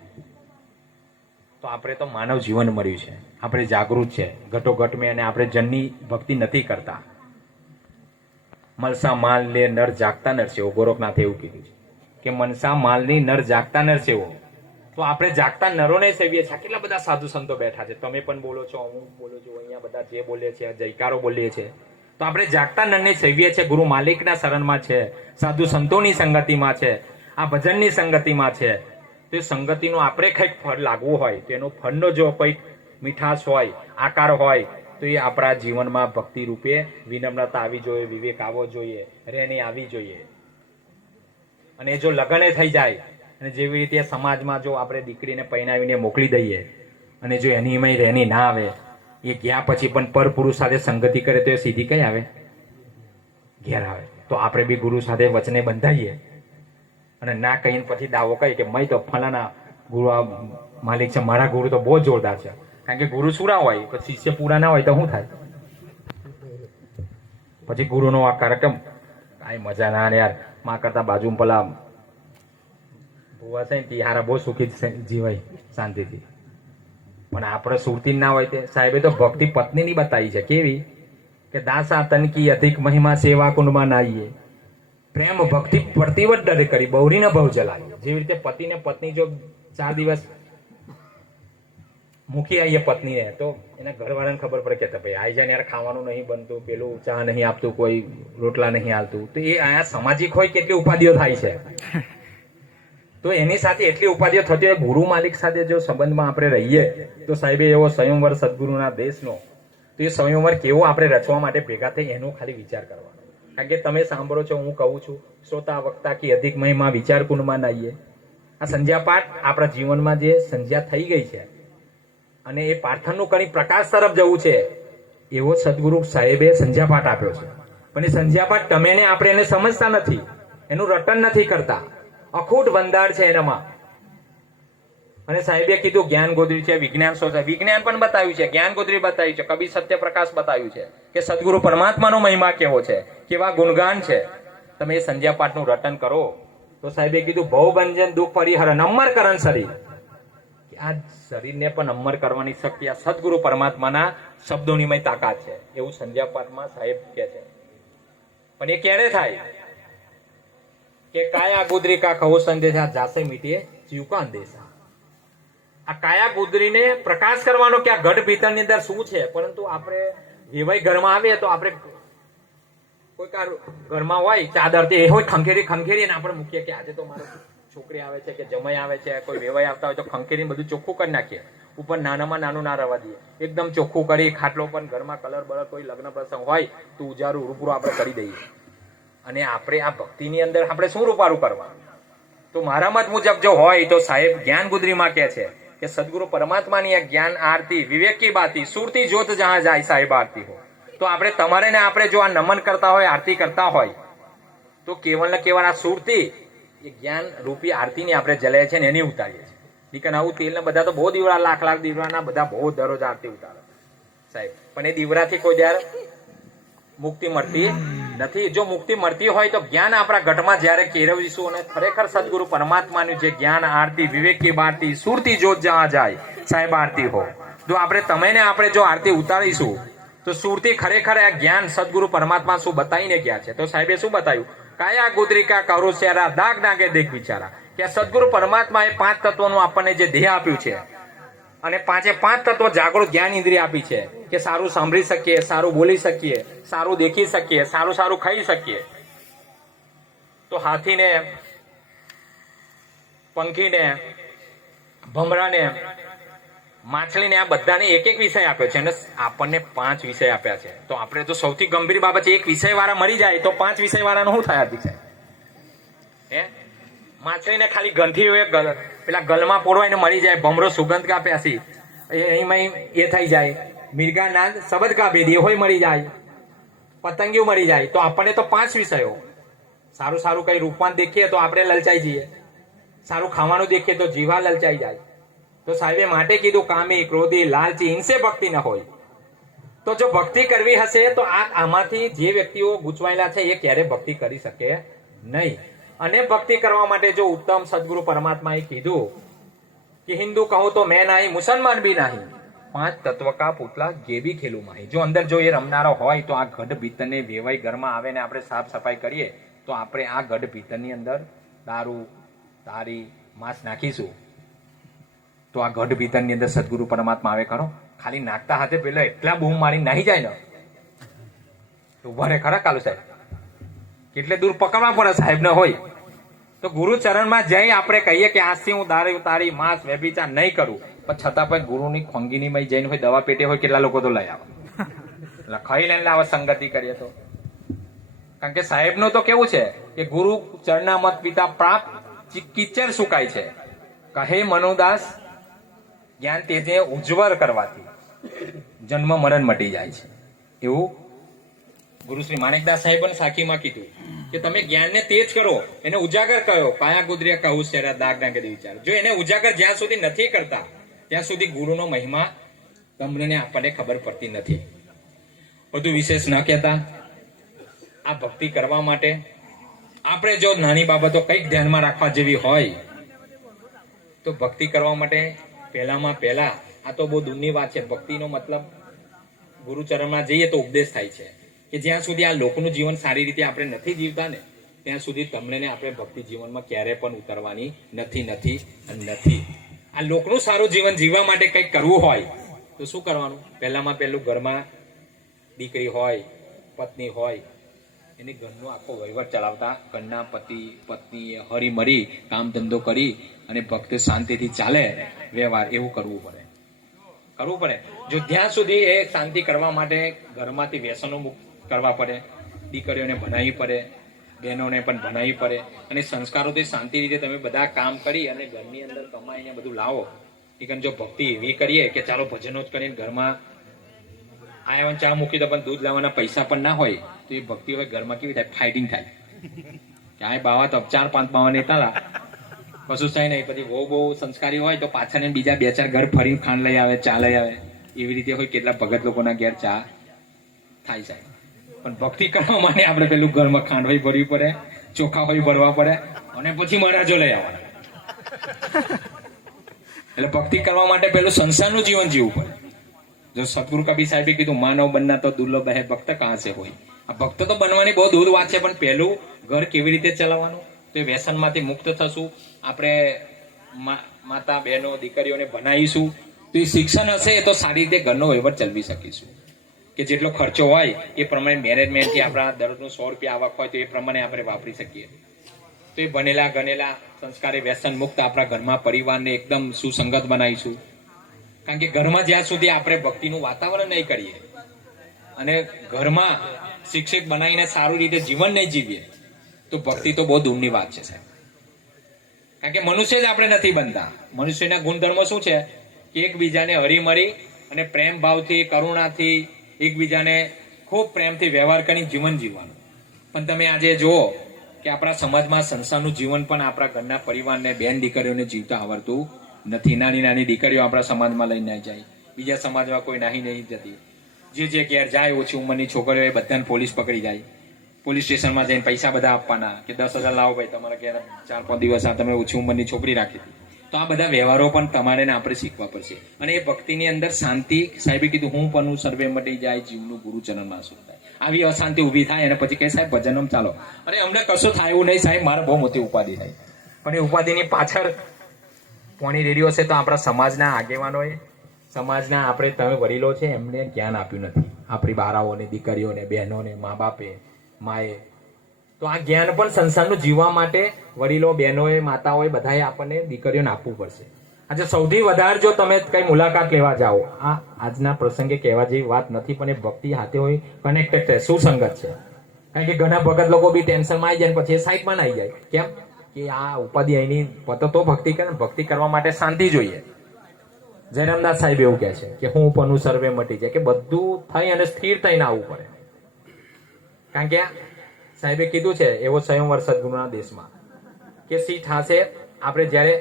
તો આપણે તો માનવ જીવન મળ્યું છે, આપણે જાગૃત છે ઘટોઘટ મેં, અને આપણે જનની ભક્તિ નથી કરતા. મનસા માલ લે નર જાગતા નર સેવો, ગોરખનાથે એવું કીધું છે કે મનસા માલની નર જાગતા નર સેવો. તો આપણે જાગતા નરોને સેવીએ છીએ. કેટલા બધા સાધુ સંતો બેઠા છે, તમે પણ બોલો છો, હું બોલું છું, અહીંયા બધા જે બોલે છે જયકારો બોલીએ છે. તો આપણે જાગતા નરને સેવીએ છીએ. ગુરુ માલિકના શરણમાં છે, સાધુ સંતોની સંગતિમાં છે, આ ભજનની સંગતિમાં છે. તો એ સંગતિનો આપણે કંઈક ફળ લાગવું હોય તો એનો ફળનો જો કંઈક મીઠાશ હોય, આકાર હોય તો એ આપણા જીવનમાં ભક્તિ રૂપે વિનમ્રતા આવી જોઈએ, વિવેક આવવો જોઈએ, રેણી આવી જોઈએ. અને જો લગ્ને થઈ જાય અને જેવી રીતે સમાજમાં જો આપણે દીકરીને પૈણાવીને મોકલી દઈએ અને જો એની એમાં રેની ના આવે, એ ગયા પછી પણ પરપુરુષ સાથે સંગતિ કરે તો એ સીધી કઈ આવે? ઘેર આવે. તો આપણે બી ગુરુ સાથે વચને બંધાઈએ અને ના કહીને પછી દાવો કહી કે મય તો ફલાના ગુરુ આ માલિક છે, મારા ગુરુ તો બહુ જોરદાર છે. કારણ કે ગુરુ સુરા હોય પછી શિષ્ય પૂરા ના હોય તો શું થાય? પછી ગુરુનો આ કાર્યક્રમ કાંઈ મજા ના યાર. માં કરતા બાજુમાં પેલા ભુવા છે ને તિહારા બહુ સુખી જીવાય શાંતિથી. પણ આપણે સુરતી ના હોય તે સાહેબે તો ભક્તિ પત્નીની બતાવી છે. કેવી કે દાસા તનકી અધિક મહિમા સેવા કુંડમાં નાઈએ, પ્રેમ ભક્તિ પ્રતિવત ડરે કરી બહુરીને ભવ જલાવી. જેવી રીતે પતિને પત્ની જો 4 દિવસ મૂકી આવીએ પત્નીને તો એના ઘરવાળાને ખબર પડે કે ભાઈ આઈ જાય યાર, ખાવાનું નહીં બનતું, પેલું ચા નહીં આપતું, કોઈ રોટલા નહીં આવતું. તો એ આયા સામાજિક હોય કેટલી ઉપાધિઓ થાય છે. તો એની સાથે એટલી ઉપાધિઓ થતી હોય. ગુરુ માલિક સાથે જો સંબંધમાં આપણે રહીએ તો સાહેબે એવો સ્વયંવર સદગુરુના દેશનો, તો એ સ્વયંવર કેવો આપણે રચવા માટે ભેગા થઈ એનો ખાલી વિચાર કરવાનો. કારણ કે તમે સાંભળો છો, હું કહું છું, શ્રોતા વક્તા કે અધિક મહિમા વિચાર કુંડમાં નાઈએ. આ સંધ્યા પાઠ આપણા જીવનમાં જે સંધ્યા થઈ ગઈ છે અને એ પાર્થનનું કણી પ્રકાશ તરફ જવું છે, એવો સદગુરુ સાહેબે સંધ્યા પાઠ આપ્યો છે. પણ એ સંધ્યા પાઠ તમે ને આપણે એને સમજતા નથી, એનું રટન નથી કરતા. અખૂટ વંદાર છે એનામાં. અને સાહેબે કીધું જ્ઞાન ગોદરી છે, વિજ્ઞાન શો છે. વિજ્ઞાન પણ બતાવ્યું છે, જ્ઞાન ગોદરી બતાવ્યું છે, કબીર સત્યપ્રકાશ બતાવ્યું છે કે સદગુરુ પરમાત્માનો મહિમા કેવો છે, કેવા ગુણગાન છે. તમે એ સંધ્યા પાઠનું રટન કરો તો સાહેબે કીધું ભવ બંજન દુઃખ પરિહરણ અમર કરણ શરીર. આ શરીરને પણ અમર કરવાની શક્તિ આ સદગુરુ પરમાત્માના શબ્દોની મય તાકાત છે, એવું સંધ્યા પાઠમાં સાહેબ કહે છે. પણ એ ક્યારે થાય કે કાયા ગુદરી કા કહો સંદેશા જાસે મીટીએ જીવ કા અંદેશા. આ કાયા ગુદરીને પ્રકાશ કરવાનો કે આ ઘટ ભીતરની અંદર શું છે. પરંતુ આપણે વેવાઈ ઘરમાં આવીએ તો આપણે કોઈક ઘરમાં હોય ચાદર તે હોય ખંખેરી ને આપણે મૂકીએ કે આજે તો મારો છોકરી આવે છે કે જમાઈ આવે છે, કોઈ વેવાઈ આવતા હોય તો ખંખેરી બધું ચોખ્ખું કરી નાખીએ. ઉપર નાનામાં નાનું ના રવા દઈએ, એકદમ ચોખ્ખું કરી ખાટલો પણ ઘરમાં કલર બલર કોઈ લગ્ન પ્રસંગ હોય તો ઉજારું રૂપરું આપણે કરી દઈએ. અને આપણે આ ભક્તિની અંદર આપણે શું રૂપારું કરવા? તો મારા મત મુજબ જો હોય તો સાહેબ જ્ઞાન ગુદરીમાં કહે છે કે સદગુરુ પરમાત્માની આ જ્ઞાન આરતી વિવેક કી બાતી સુરતી જોત જહાં જાય સાહેબ આરતી હો. તો આપણે તમારે ને આપણે જો આ નમન કરતા હોય, આરતી કરતા હોય તો કેવલ ને કેવલ આ સુરતી એ જ્ઞાન રૂપી આરતીની આપણે જલાય છે ને એની ઉતારીએ છીએ. નીકળ આવું તેલ ને બધા તો બહુ દીવડા, લાખ દીવડાના બધા બહુ દરરોજ આરતી ઉતારે સાહેબ. પણ એ દીવડાથી કોઈ દર મુક્તિ મળતી નથી. જો મુક્તિ મળતી હોય તો જ્ઞાન આપણા ઘટમાં જ્યારે કેળવીશું અને ખરેખર સદગુરુ પરમાત્માનું જે જ્ઞાન આરતી વિવેકી બારતી સુરતી જોત જ્યાં જાય સાહેબ આરતી હો, જો તમે ને આપણે જો આરતી ઉતારીશું તો સુરતી ખરેખર આ જ્ઞાન સદગુરુ પરમાત્મા શું બતાવીને ગયા છે. તો સાહેબે શું બતાવ્યું? કાયા ગુદરિકા કરો શેરા દાગ નાગે દેખ બિચારા, કે સદગુરુ પરમાત્મા એ 5 તત્વોનું આપણને જે દેહ આપ્યું છે અને 5 તત્વો જાગૃત જ્ઞાન ઇન્દ્રિય આપી છે કે સારું સાંભળી શકીએ, સારું બોલી શકીએ, સારું દેખી શકીએ, સારું ખાઈ શકીએ. તો હાથીને, પંખીને, ભમરાને, માછલીને આ બધાને એક વિષય આપ્યો છે અને આપણને 5 વિષય આપ્યા છે. તો આપણે તો સૌથી ગંભીર બાબત છે, એક વિષય વાળા મરી જાય તો 5 વિષય વાળાનો શું થાય? વિષય માછલીને ખાલી ગંઠી હોય, પેલા ગલમાં પોળવાઈને મરી જાય. ભમરો સુગંધ કા પ્યાસી એમાં એ થઈ જાય. મિર્ગા નાદ શબદ કા ભેદી હોય મરી જાય. પતંગિયું મરી જાય. તો આપણને તો 5 વિષયો. સારું કઈ રૂપવાન દેખીએ તો આપણે લલચાઈ જઈએ, સારું ખાવાનું દેખીએ તો જીવા લલચાઈ જાય. તો સાહેબે માટે કીધું કામી, ક્રોધી, લાલચી ઇનસે ભક્તિ ન હોય. તો જો ભક્તિ કરવી હશે તો આમાંથી જે વ્યક્તિઓ ગૂંચવાયેલા છે એ ક્યારે ભક્તિ કરી શકે નહીં. અને ભક્તિ કરવા માટે જો ઉત્તમ સદગુરુ પરમાત્માએ કીધું કે હિન્દુ કહો તો મેં નહીં, મુસલમાન બી નહીં, 5 તત્વ કા પુતલા ગે બી ખેલું માહી. જો અંદર જો એ રમનારો હોય તો આ ગઢ ભીતરને વેવાઈ ઘરમાં આવે ને આપણે સાફ સફાઈ કરીએ તો આપણે આ ગઢ ભીતરની અંદર દારૂ, તારી, માંસ નાખીશું તો આ ગઢ ભીતરની અંદર સદગુરુ પરમાત્મા આવે ખરો? ખાલી નાખતા હાથે પેલા એટલા બૂમ મારી નાહી જાય ને તો ઉભા રે ખરા કાલુ સાહેબ? કેટલે દૂર પકડવા પડે સાહેબ ને હોય તો ગુરુ ચરણમાં જઈ આપણે કહીએ કે આજથી હું દારૂ, તારી, માંસ, વ્યભિચાર નહીં કરું, પણ છતાં પણ ગુરુની ખોંગીની માં જઈને હોય, દવા પેટે હોય, કેટલા લોકો તો લઈ આવે, એટલે ખાઈ લઈને લાવે સંગતિ કરીએ તો. કારણ કે સાહેબ નું તો કેવું છે કે ગુરુ ચરણામત પિતા પ્રાપ્ત કિચર સુકાય છે, કહે મનોદાસ જ્ઞાન તેજે ઉજ્જવળ કરવાથી જન્મ મરણ મટી જાય છે. એવું ગુરુ શ્રી માણેકદાસ સાહેબ સાખીમાં કીધું કે તમે જ્ઞાનને તેજ કરો, એને ઉજાગર કરો. કાયા ગુદરિયા કહું શેરા દાગ નાગે વિચાર. જો એને ઉજાગર જ્યાં સુધી નથી કરતા ત્યાં સુધી ગુરુનો મહિમા તમને આપણને ખબર પડતી નથી. બધું વિશેષ ન કહેતા આ ભક્તિ કરવા માટે આપણે જો નાની બાબતો કંઈક ધ્યાનમાં રાખવા જેવી હોય તો ભક્તિ કરવા માટે પહેલા આ તો બહુ દૂરની વાત છે. ભક્તિનો મતલબ ગુરુચરણમાં જઈએ તો ઉપદેશ થાય છે કે જ્યાં સુધી આ લોકોનું જીવન સારી રીતે આપણે નથી જીવતા ને ત્યાં સુધી તમને ને આપણે ભક્તિ જીવનમાં ક્યારે પણ ઉતરવાની નથી. આ લોકનું સારું જીવન જીવવા માટે કંઈક કરવું હોય તો શું કરવાનું? પહેલું ઘરમાં દીકરી હોય, પત્ની હોય, એને ઘરનો આખો વહીવટ ચલાવતા ઘરના પતિ પત્ની હરી મરી કામ ધંધો કરી અને ભક્તિ શાંતિથી ચાલે વ્યવહાર, એવું કરવું પડે. જો જ્યાં સુધી એ શાંતિ કરવા માટે ઘરમાંથી વ્યસનો મુક્ત કરવા પડે, દીકરીઓને ભણાવવી પડે, બહેનોને પણ ભણાવવી પડે અને સંસ્કારોથી શાંતિ રીતે તમે બધા કામ કરી અને ઘરની અંદર કમાઈને બધું લાવો. જો ભક્તિ એવી કરીએ કે ચાલો ભજનો જ કરીને ઘરમાં આયવન ચા મૂકી દો પણ દૂધ લાવવાના પૈસા પણ ના હોય તો એ ભક્તિ હોય ઘરમાં કેવી થાય? ફાઇટિંગ થાય. ક્યાંય બાવા તો 4-5 બાવા નેતા કશું થાય નહીં. પછી બહુ સંસ્કારી હોય તો પાછળ બીજા 2-4 ઘર ફરીને ખાંડ લઈ આવે, ચા લઈ આવે. એવી રીતે હોય કેટલા ભગત લોકોના ઘેર ચા થાય છે. પણ ભક્તિ કરવા માટે આપણે પેલું ઘરમાં ખાંડ હોય ભરવી પડે, ચોખા હોય ભરવા પડે અને પછી મહારાજો લઈ આવવાના. એટલે ભક્તિ કરવા માટે પેલું સંસારનું જીવન જીવવું પડે. જો સતગુરુ કબીર સાહેબે કીધું માનવ બનના તો દુર્લભ હે ભક્ત કહા સે હોય. આ ભક્ત તો બનવાની બહુ દૂર વાત છે, પણ પહેલું ઘર કેવી રીતે ચલાવવાનું તો એ વ્યસનમાંથી મુક્ત થશું. આપણે માતા બહેનો દીકરીઓને ભણાવીશું તો એ શિક્ષણ હશે તો સારી રીતે ઘરનો વહીવટ ચલાવી શકીશું. કે જેટલો ખર્ચો હોય એ પ્રમાણે મેનેજમેન્ટથી આપણા દરરોજનું 100 રૂપિયા આવક હોય તો એ પ્રમાણે આપણે વાપરી શકીએ. તો એ બનેલા ગણેલા સંસ્કારી વ્યસન મુક્ત આપણા ઘરમાં પરિવારને એકદમ સુસંગત બનાવીશું. કારણ કે ઘરમાં જ્યાં સુધી આપણે ભક્તિનું વાતાવરણ નહીં કરીએ અને ઘરમાં શિક્ષિત બનાવીને સારું રીતે જીવન નહીં જીવીએ તો ભક્તિ તો બહુ દૂરની વાત છે સાહેબ. કારણ કે મનુષ્ય જ આપણે નથી બનતા. મનુષ્યના ગુણધર્મો શું છે કે એકબીજાને હરીમરી અને પ્રેમ ભાવથી, કરુણાથી, એકબીજાને ખૂબ પ્રેમથી વ્યવહાર કરી જીવન જીવવાનું. પણ તમે આજે જુઓ કે આપણા સમાજમાં સંસારનું જીવન પણ આપણા ઘરના પરિવારને બેન દીકરીઓને જીવતા આવડતું નથી. નાની નાની દીકરીઓ આપણા સમાજમાં લઈને જાય, બીજા સમાજમાં કોઈ નાહી નહીં જતી. જે ઘેર જાય ઓછી ઉંમરની છોકરીઓ એ બધાને પોલીસ પકડી જાય, પોલીસ સ્ટેશનમાં જઈને પૈસા બધા આપવાના કે 10,000 લાવો ભાઈ, તમારા ઘેર 4-5 દિવસ આ તમે ઓછી ઉંમરની છોકરી રાખી હતી. તો આ બધા વ્યવહારો પણ તમારે ને આપણે શીખવા પડશે. અને એ ભક્તિની અંદર શાંતિ, સાહેબે કીધું હું પણ સર્વે મટી જાય, જીવનું ગુરુ ચરણમાં શું થાય. આવી અશાંતિ ઊભી થાય અને પછી કહે સાહેબ ભજનમ ચાલો. અરે અમને કશું થાય એવું નહીં સાહેબ, મારે બહુ મોટી ઉપાધિ થાય. પણ એ ઉપાધિની પાછળ પોણી રેડિયો છે તો આપણા સમાજના આગેવાનોએ, સમાજના આપણે તમે વડીલો છે એમને જ્ઞાન આપ્યું નથી. આપણી બારાઓને, દીકરીઓને, બહેનોને, મા બાપે, માએ. તો આ જ્ઞાન પણ સંસારનું જીવવા માટે વડીલો, બહેનોએ, માતાઓએ બધાએ આપણને દીકરીઓને આપવું પડશે. આજે સૌથી વધારે જો તમે કઈ મુલાકાત લેવા જાઓ, આ આજના પ્રસંગે કહેવા જેવી વાત નથી, પણ એ ભક્તિ હાથે હોય કનેક્ટેડ છે, સુસંગત છે. કારણ કે ઘણા ભગત લોકો બી ટેન્શનમાં આવી જાય પછી એ સાઈડમાં ના આવી જાય. કેમ કે આ ઉપાધિ અહીંની પતો તો ભક્તિ કરે. ભક્તિ કરવા માટે શાંતિ જોઈએ. જયરામદાસ સાહેબ એવું કહે છે કે હું પણ સર્વે મટી જાય, કે બધું થઈ અને સ્થિર થઈને આવવું પડે. કારણ કે સાહેબે કીધું છે એવો સ્વયંવર સદગુરુના દેશમાં કે સીટ હાસે આપણે જ્યારે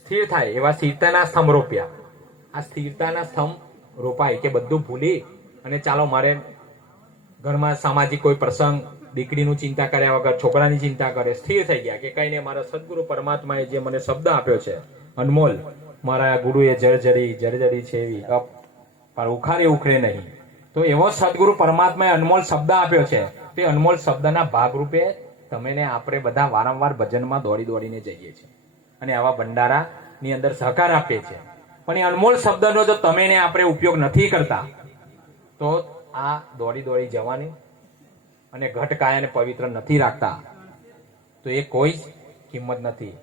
સ્થિર થાય એવા સ્થિરતાના સ્તંભ રોપ્યા. આ સ્થિરતાના સ્તંભ રોપાય કે બધું ભૂલી અને ચાલો મારે ઘરમાં સામાજિક કોઈ પ્રસંગ, દીકરીનું ચિંતા કર્યા વગર છોકરાની ચિંતા કરે, સ્થિર થઈ ગયા કે કઈ નહીં, મારા સદગુરુ પરમાત્માએ જે મને શબ્દ આપ્યો છે અનમોલ, મારા ગુરુએ જર્જરી છે એવી પણ ઉખાડે ઉખડે નહીં. તો એવો સદગુરુ પરમાત્માએ અનમોલ શબ્દ આપ્યો છે. તે અનમોલ શબ્દના ભાગરૂપે તમે ને આપણે બધા વારંવાર ભજનમાં દોડીને જઈએ છીએ અને આવા ભંડારાની અંદર સહકાર આપીએ છીએ. પણ એ અનમોલ શબ્દનો જો તમે ને આપણે ઉપયોગ નથી કરતા તો આ દોડી જવાની અને ઘટ કાયાને પવિત્ર નથી રાખતા તો એ કોઈ જ કિંમત નથી.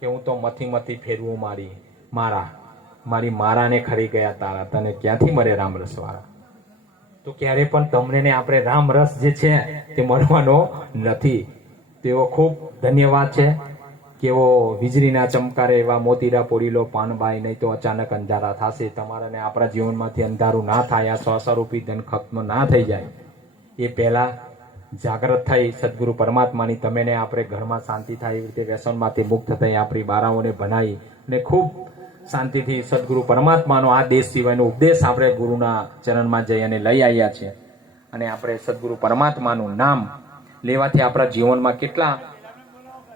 કે હું તો મથી ફેરવું મારી મારાને ખરી ગયા તારા, તને ક્યાંથી મળે રામરસ વાળા. તો ક્યારે પણ તમને ને આપણે રામ રસ જે છે તે મળવાનો નથી. તેઓ ખૂબ ધન્યવાદ છે. કેવો વીજળીના ચમકારે એવા મોતીરા પોડીલો પાનબાઈ, નહીં તો અચાનક અંધારા થશે. તમારા ને આપણા જીવનમાંથી અંધારું ના થાય, આ સ્વસ્વરૂપી ધન ખત્મ ના થઈ જાય એ પહેલા જાગૃત થઈ સદગુરુ પરમાત્માની તમે ને આપણે ઘરમાં શાંતિ થાય એવી રીતે વ્યસનમાંથી મુક્ત થઈ આપણી બારાઓને ભણાવી અને ખૂબ શાંતિથી સદગુરુ પરમાત્માનો આ દેશ સિવાયનો ઉપદેશ આપણે ગુરુના ચરણમાં જઈ અને લઈ આવ્યા છે. અને આપણે સદગુરુ પરમાત્માનું નામ લેવાથી આપણા જીવનમાં કેટલા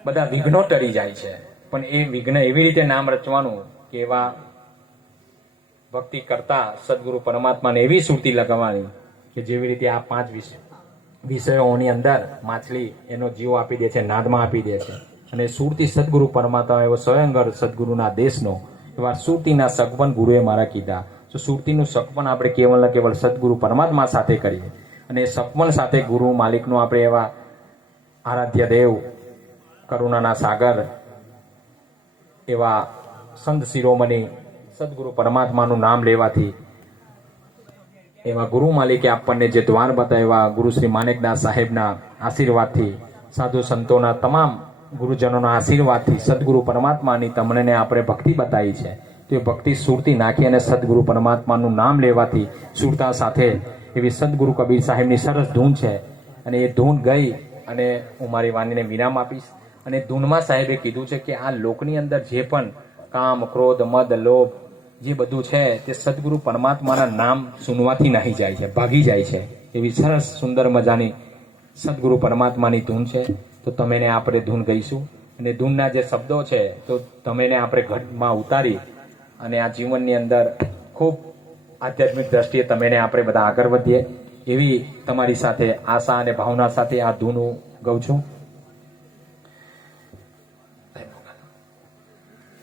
બધા વિઘ્નો ટળી જાય છે. પણ એ વિઘ્ન એવી રીતે નામ રચવાનું કે એવા ભક્તિ કરતા સદગુરુ પરમાત્માને એવી સુરતી લગાવવાની કે જેવી રીતે આ 5 વિષયોની અંદર માછલી એનો જીવ આપી દે છે, નાદમાં આપી દે છે. અને સુરતી સદગુરુ પરમાત્મા એવો સ્વયંગર સદગુરુના દેશનો એવા સુરતીના સગપન ગુરુએ મારા કીધા. તો સુરતીનું સગપન આપણે કેવલ ને કેવલ સદગુરુ પરમાત્મા સાથે કરીએ અને એ સગપન સાથે ગુરુ માલિકનું આપણે એવા આરાધ્ય દેવ, કરુણાના સાગર એવા સંત શિરોમણી સદગુરુ પરમાત્માનું નામ લેવાથી એવા ગુરુ માલિકે આપણને જે દ્વાર બતાવ્યા, ગુરુ શ્રી માણેકદાસ સાહેબના આશીર્વાદથી, સાધુ સંતોના તમામ ગુરુજનોના આશીર્વાદથી સદગુરુ પરમાત્માની તમને આપણે ભક્તિ બતાવી છે. તો એ ભક્તિ સુરતી નાખી અને સદગુરુ પરમાત્માનું નામ લેવાથી સુરતા સાથે એવી સદગુરુ કબીર સાહેબની સરસ ધૂન છે. અને એ ધૂન ગઈ અને હું મારી વાણીને વિરામ આપીશ. અને ધૂનમાં સાહેબે કીધું છે કે આ લોકની અંદર જે પણ કામ, ક્રોધ, મદ, લોભ જે બધું છે તે સદગુરુ પરમાત્માના નામ સુનવાથી નાહી જાય છે, ભાગી જાય છે. એવી સરસ સુંદર મજાની સદગુરુ પરમાત્માની ધૂન છે. તો તમે ને આપણે ધૂન ગઈશું અને ધૂનના જે શબ્દો છે તો તમે ને આપણે ઘટમાં ઉતારી અને આ જીવનની અંદર ખૂબ આધ્યાત્મિક દ્રષ્ટિએ તમે ને આપણે બધા આગળ વધીએ એવી તમારી સાથે આશા અને ભાવના સાથે આ ધૂન હું ગાઉં છું.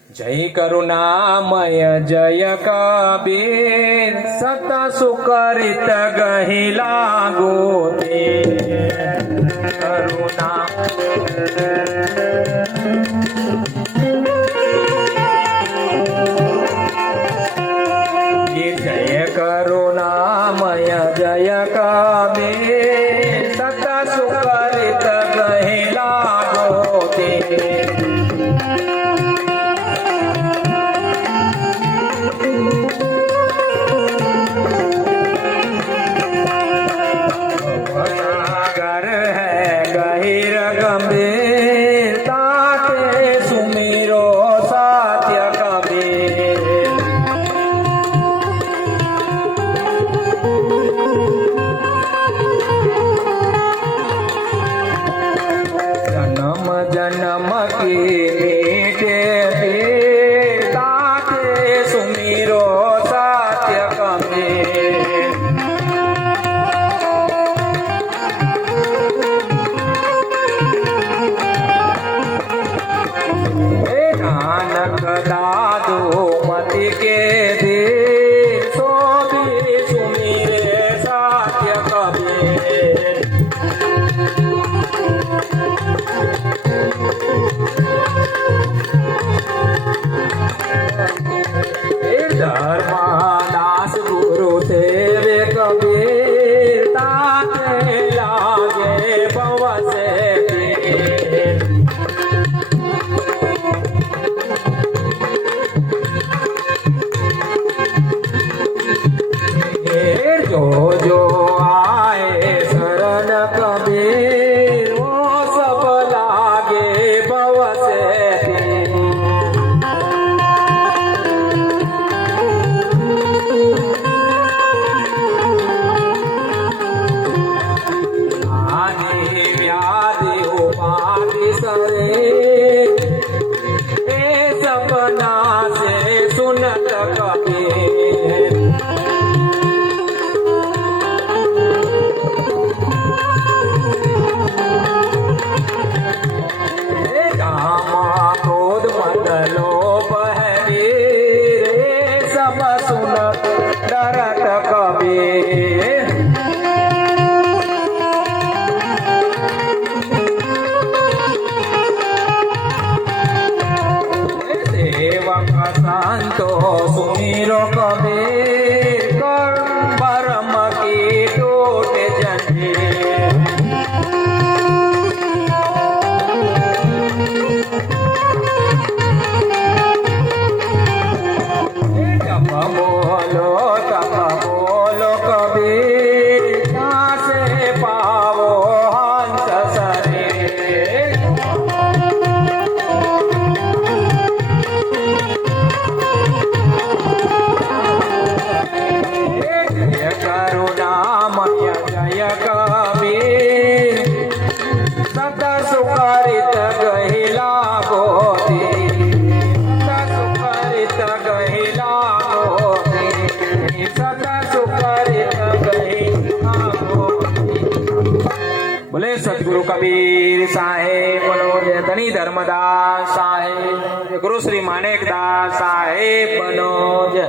જય કરુણામય જય કબીર, સત સુકરિત ગહી લાગો તે કરુણા. જય કરુણામય જય કબીર, સત સુકરિત ગહી લાગો તે जो आए शरण कबीर वो सब लागे भव से आदि व्याधि उपाधि सरे ए सपना से सुनत कबीर कामा क्रोध मद लोभ है वीर ए सब सुनत डरत कबीर सेवक संतो सुमिरो कबीर कर्म परम की टूट जंजीर जप बोलो कबीर कहाँ से पावो हंस शरीर जय करुणामय जय कबीर सत सुखरित गहिला गोती सत सुखरित गहिला गोती सत सुखरित गहिला गोती बोले सतगुरु कबीर साहेब बनो जय धनी धर्मदास साहेब गुरु श्री माणिकदास साहेब बनो जय